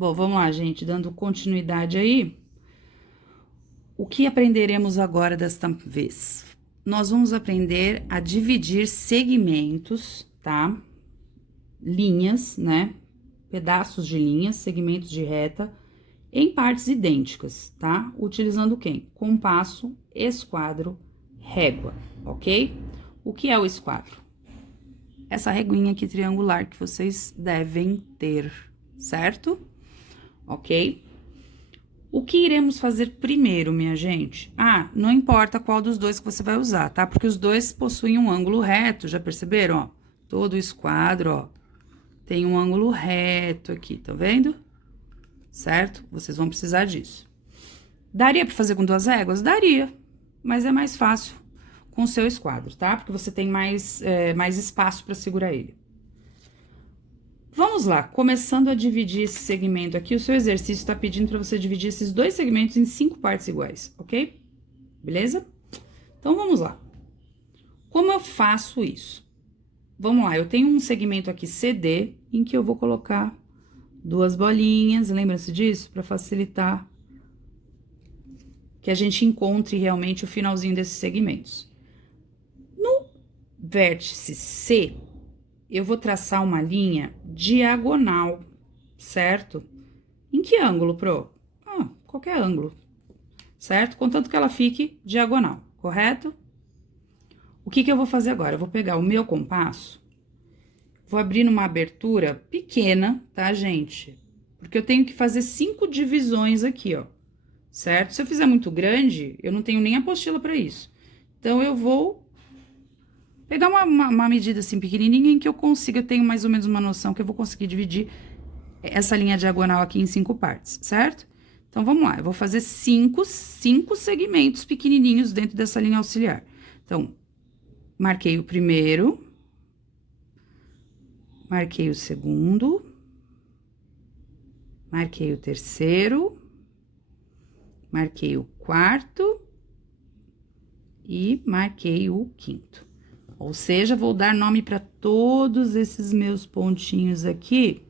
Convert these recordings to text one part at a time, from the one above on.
Bom, vamos lá, gente, dando continuidade aí. O que aprenderemos agora desta vez? Nós vamos aprender a dividir segmentos, tá? Linhas, né? Pedaços de linhas, segmentos de reta, em partes idênticas, tá? Utilizando quem? Compasso, esquadro, régua, ok? O que é o esquadro? Essa reguinha aqui triangular que vocês devem ter, certo? Ok? O que iremos fazer primeiro, minha gente? Ah, não importa qual dos dois que você vai usar, tá? Porque os dois possuem um ângulo reto, já perceberam, ó? Todo o esquadro, ó, tem um ângulo reto aqui, tá vendo? Certo? Vocês vão precisar disso. Daria pra fazer com duas réguas? Daria, mas é mais fácil com o seu esquadro, tá? Porque você tem mais espaço pra segurar ele. Vamos lá, começando a dividir esse segmento aqui, o seu exercício tá pedindo pra você dividir esses dois segmentos em 5 partes iguais, ok? Beleza? Então, vamos lá. Como eu faço isso? Vamos lá, eu tenho um segmento aqui CD, em que eu vou colocar duas bolinhas, lembra-se disso? Para facilitar que a gente encontre realmente o finalzinho desses segmentos. No vértice C, eu vou traçar uma linha diagonal, certo? Em que ângulo, Pro? Ah, qualquer ângulo, certo? Contanto que ela fique diagonal, correto? O que eu vou fazer agora? Eu vou pegar o meu compasso, vou abrir numa abertura pequena, tá, gente? Porque eu tenho que fazer 5 divisões aqui, ó, certo? Se eu fizer muito grande, eu não tenho nem apostila para isso. Então, eu vou pegar uma medida assim pequenininha em que eu consiga, eu tenho mais ou menos uma noção que eu vou conseguir dividir essa linha diagonal aqui em 5 partes, certo? Então, vamos lá, eu vou fazer cinco segmentos pequenininhos dentro dessa linha auxiliar. Então, marquei o primeiro, marquei o segundo, marquei o terceiro, marquei o quarto e marquei o quinto. Ou seja, vou dar nome para todos esses meus pontinhos aqui.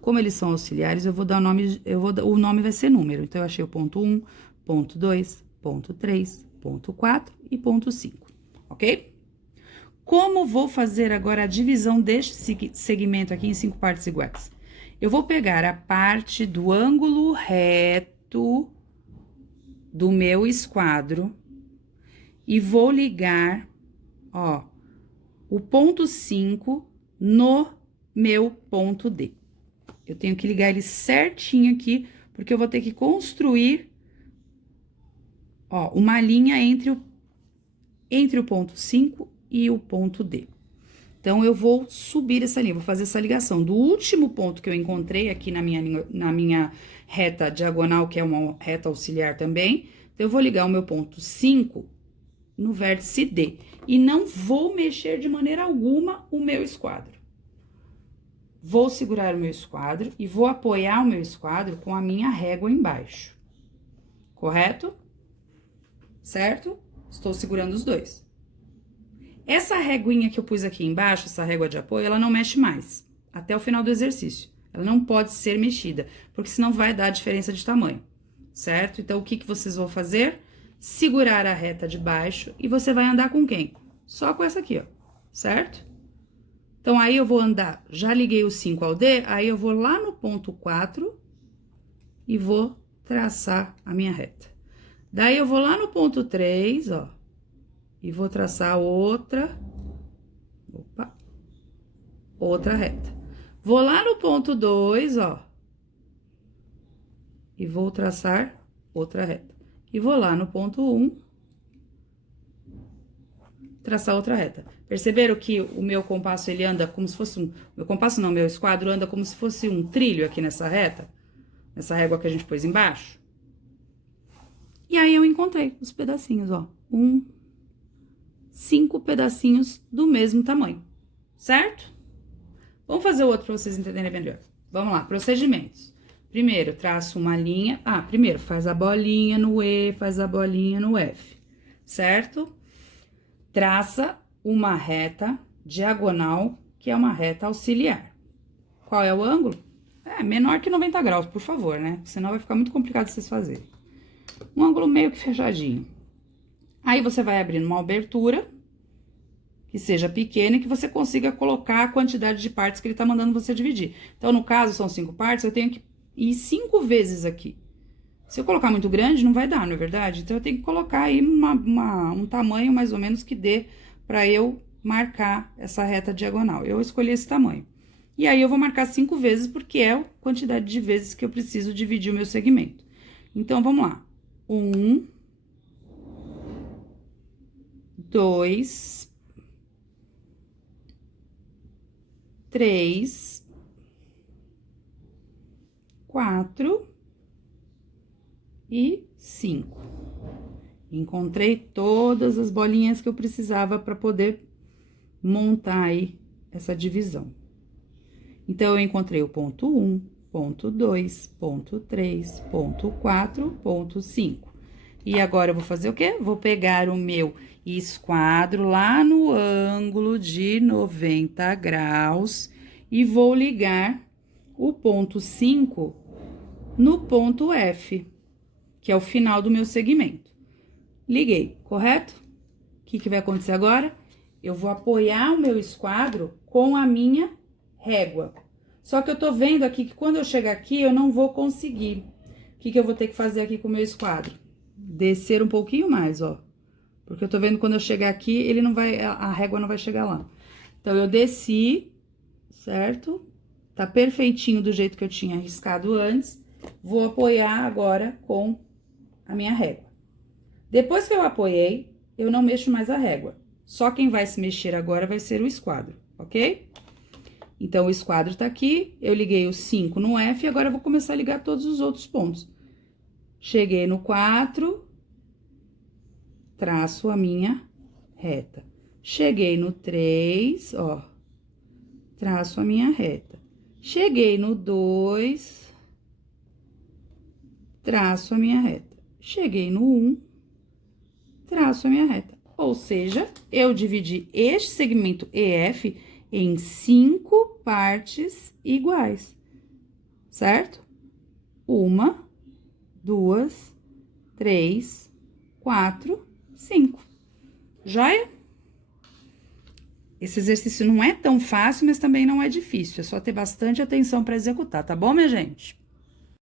Como eles são auxiliares, eu vou dar o nome, o nome vai ser número. Então, eu achei o ponto 1, ponto 2, ponto 3, ponto 4 e ponto 5, ok? Como vou fazer agora a divisão deste segmento aqui em 5 partes iguais? Eu vou pegar a parte do ângulo reto do meu esquadro e vou ligar, ó, o ponto 5 no meu ponto D. Eu tenho que ligar ele certinho aqui, porque eu vou ter que construir, ó, uma linha entre o ponto 5 e o ponto D. Então, eu vou subir essa linha, vou fazer essa ligação do último ponto que eu encontrei aqui na minha reta diagonal, que é uma reta auxiliar também. Então, eu vou ligar o meu ponto 5 no vértice D. E não vou mexer de maneira alguma o meu esquadro. Vou segurar o meu esquadro e vou apoiar o meu esquadro com a minha régua embaixo. Correto? Certo? Estou segurando os dois. Essa reguinha que eu pus aqui embaixo, essa régua de apoio, ela não mexe mais até o final do exercício. Ela não pode ser mexida, porque senão vai dar diferença de tamanho, certo? Então, o que vocês vão fazer? Segurar a reta de baixo e você vai andar com quem? Só com essa aqui, ó, certo? Então, aí eu vou andar, já liguei o 5 ao D, aí eu vou lá no ponto 4 e vou traçar a minha reta. Daí, eu vou lá no ponto 3, ó, e vou traçar outra reta. Vou lá no ponto 2, ó, e vou traçar outra reta. E vou lá no ponto 1, traçar outra reta. Perceberam que o meu compasso, ele anda como se fosse um... Meu compasso não, meu esquadro anda como se fosse um trilho aqui nessa reta? Nessa régua que a gente pôs embaixo? E aí, eu encontrei os pedacinhos, ó. 5 pedacinhos do mesmo tamanho, certo? Vamos fazer o outro para vocês entenderem melhor. Vamos lá, procedimentos. Primeiro, traço uma linha... Ah, primeiro, faz a bolinha no E, faz a bolinha no F, certo? Traça uma reta diagonal, que é uma reta auxiliar. Qual é o ângulo? menor que 90 graus, por favor, né? Senão vai ficar muito complicado vocês fazerem. Um ângulo meio que fechadinho. Aí, você vai abrindo uma abertura, que seja pequena e que você consiga colocar a quantidade de partes que ele tá mandando você dividir. Então, no caso, são 5 partes, eu tenho que ir 5 vezes aqui. Se eu colocar muito grande, não vai dar, não é verdade? Então, eu tenho que colocar aí um tamanho mais ou menos que dê pra eu marcar essa reta diagonal. Eu escolhi esse tamanho. E aí, eu vou marcar 5 vezes, porque é a quantidade de vezes que eu preciso dividir o meu segmento. Então, vamos lá. 1, 2, 3, 4 e 5. Encontrei todas as bolinhas que eu precisava para poder montar aí essa divisão. Então, eu encontrei o ponto 1, ponto 2, ponto 3, ponto 4, ponto 5. E agora, eu vou fazer o quê? Vou pegar o meu esquadro lá no ângulo de 90 graus e vou ligar o ponto 5 no ponto F, que é o final do meu segmento. Liguei, correto? O que vai acontecer agora? Eu vou apoiar o meu esquadro com a minha régua. Só que eu tô vendo aqui que quando eu chegar aqui, eu não vou conseguir. O que eu vou ter que fazer aqui com o meu esquadro? Descer um pouquinho mais, ó. Porque eu tô vendo que quando eu chegar aqui, ele não vai, a régua não vai chegar lá. Então, eu desci, certo? Tá perfeitinho do jeito que eu tinha riscado antes. Vou apoiar agora com a minha régua. Depois que eu apoiei, eu não mexo mais a régua. Só quem vai se mexer agora vai ser o esquadro, ok? Então, o esquadro tá aqui, eu liguei o 5 no F, e agora eu vou começar a ligar todos os outros pontos. Cheguei no 4, traço a minha reta. Cheguei no 3, ó, traço a minha reta. Cheguei no 2, traço a minha reta. Cheguei no 1, traço a minha reta. Ou seja, eu dividi este segmento EF em 5 partes iguais, certo? 1, 2, 3, 4, 5. Joia? Esse exercício não é tão fácil, mas também não é difícil. É só ter bastante atenção para executar, tá bom, minha gente?